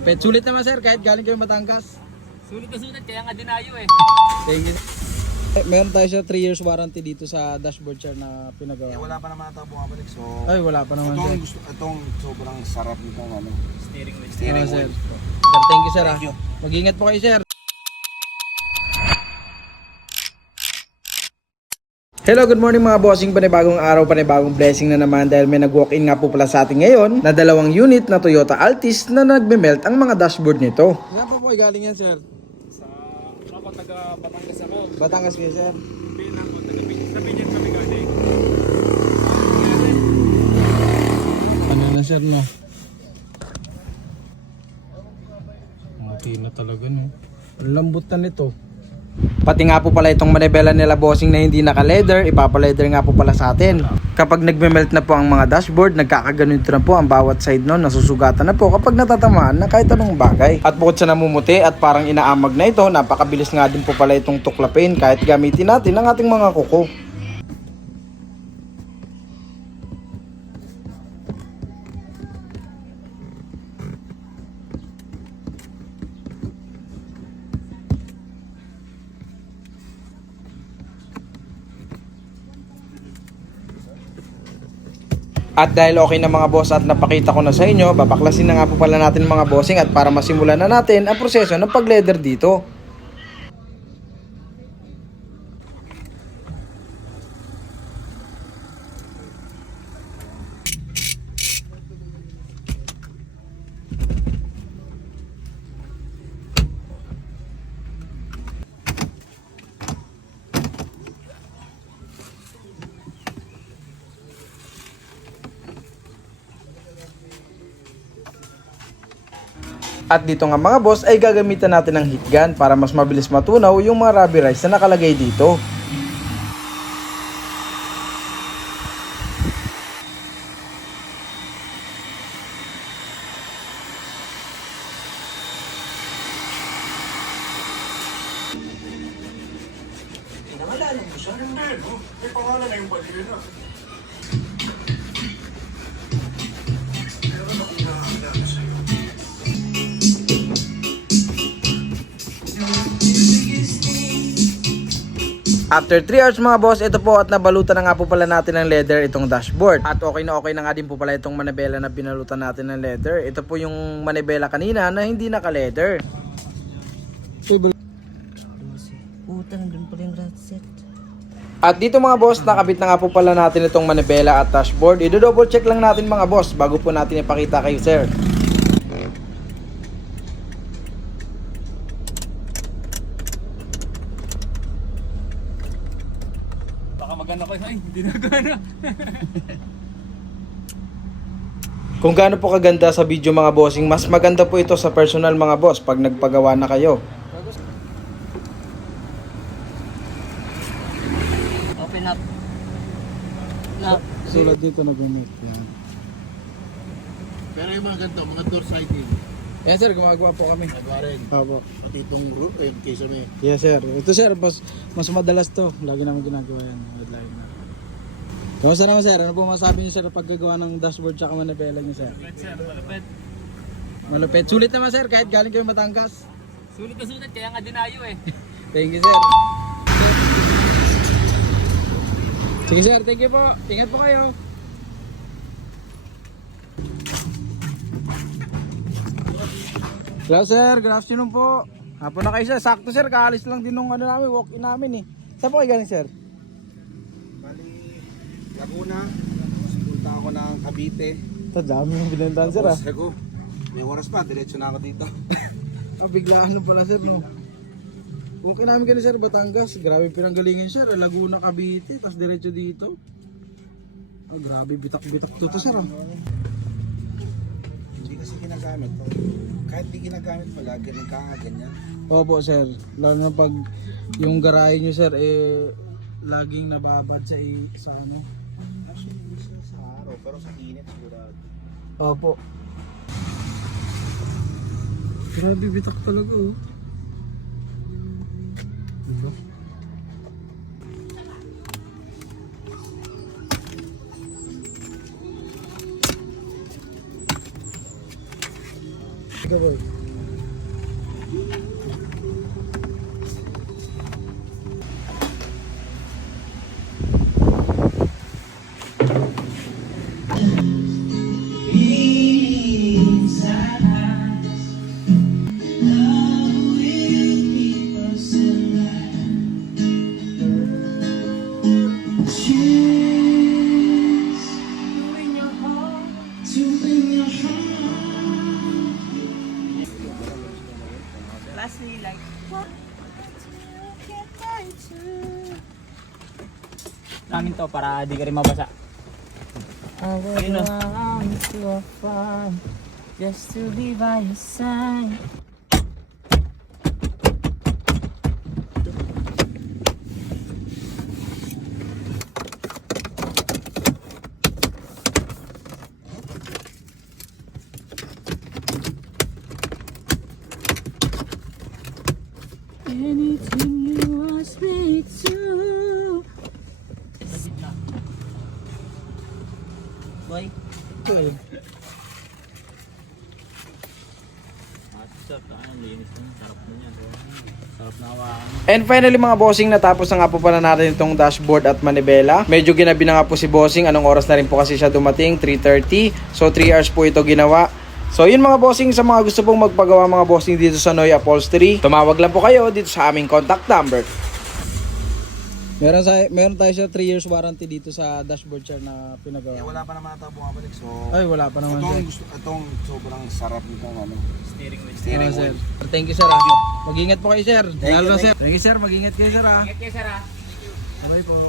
Sulit naman sir, kahit galing kayo Batangas. Sulit na sulit, kaya nga dinayo eh. Thank you. Meron tayo siya 3 years warranty dito sa dashboard sir na pinagawa. Wala pa naman ata bumabalik. So, Ay, wala pa naman sir. itong sobrang sarap nito. Ano? Steering wheel. Steering Sir. wheel. Sir, thank you sir. Thank you. Mag-ingat po kayo sir. Hello, good morning mga bossing. Panibagong araw, panibagong blessing na naman dahil may nag-walk-in nga po pala sa atin ngayon na 2 unit na Toyota Altis na nagme-melt ang mga dashboard nito. Saan pa po galing yan sir? Sa ako taga Batangas ako. Batangas kayo sir? Pinang ko taga Pinyas. Sa Pinyas kami galing. Ano na sir no? Mati na talaga no. Ang lambot na nito. Pati nga po pala itong manibela nila bossing na hindi naka-leather, ipapa-leather nga po pala sa atin. Kapag nagme-melt na po ang mga dashboard, nagkakaganito na po ang bawat side nun, nasusugatan na po kapag natatamaan na kahit anong bagay. At bukod sa namumuti at parang inaamag na ito, napakabilis nga din po pala itong tuklapin kahit gamitin natin ang ating mga kuko. At dahil okay na mga boss at napakita ko na sa inyo, babaklasin na nga po pala natin mga bossing at para masimulan na natin ang proseso ng pag-leather dito. At dito nga mga boss ay gagamitan natin ng heat gun para mas mabilis matunaw yung mga rubberized na nakalagay dito. May pangalan na yung balikin na. After 3 hours mga boss, ito po at nabalutan na nga po pala natin ng leather itong dashboard. At okay na nga din po pala itong manibela na binalutan natin ng leather. Ito po yung manibela kanina na hindi naka-leather. Utang dun pala yung rat set. At dito mga boss, nakabit na nga po pala natin itong manibela at dashboard. I-double check lang natin mga boss bago po natin ipakita kayo sir. Baka magana ko. Ay, hindi na gana. Kung gaano po kaganda sa video mga bossing, mas maganda po ito sa personal mga boss pag nagpagawa na kayo. Open up. Lock. Sulat dito nag-net yan. Pero yung mga ganito, mga door siding. Yan sir, gumagawa po kami. Nagawa rin. Opo. Pati itong case may. Yes sir. Ito sir, mas madalas to. Lagi naman ginagawa yan. Lagi na. Kamusta naman sir? Ano po masabi niyo sir paggagawa ng dashboard tsaka manibela niyo sir? Malupit sir, malupit. Malupit. Sulit naman sir, kahit galing kayo Batangas. Sulit na sulit, kaya nga dinayo eh. Thank you sir. Sige sir, thank you po. Ingat po kayo. Hello sir, good afternoon po. Hapon na kayo sir. Sakto sir, kaalis lang din nung ano namin, walk-in namin eh. Saan po kayo galing sir? Bali, Laguna. Tapos punta ako ng Cavite. Ito, dami yung binentahan sir ah. Tapos ako, may oras pa, diretso na ako dito. Biglaan lang pala sir no. Walk-in namin kayo sir, Batangas. Grabe pinanggalingin sir. Laguna, Cavite, tapos diretso dito. Oh, grabe, bitak-bitak to sir ah. Hindi kasi ginagamit to. Kahit di ginagamit mo, lagi nagkakaganyan. Opo sir, lalo na pag yung garahe nyo sir eh laging nababad sa ano. Actually, hindi siya sa araw, pero sa init sigurado. Opo. Grabe bitak talaga oh. Diba? Gabay. Pass me like. Namin to para di ka rin mabasa. I would run to a farm just to be by your side. Anything you ask me to. Boy. Sarap na ano, linis na. Sarap na yan. Sarap na hawakan. And finally mga bossing, natapos na nga po pala natin itong dashboard at manibela. Medyo ginabi na nga po si bossing. Anong oras na rin po kasi siya dumating? 3:30. So 3 hours po ito ginawa. So yun mga bossing, sa mga gusto pong magpagawa mga bossing dito sa Noy Upholstery, tumawag lang po kayo dito sa aming contact number. Meron tayo sa 3 years warranty dito sa dashboard chair na pinagawa. Wala pa naman ata bumabalik. So, Ay, wala pa naman itong sobrang sarap nitong ano. Steering wheel. Steering sir. wheel. Thank you sir. Mag-ingat po kayo sir. Lalo na sir. Thank you sir, mag-ingat kayo sir. Ingat kayo, sir, ha? Bye po.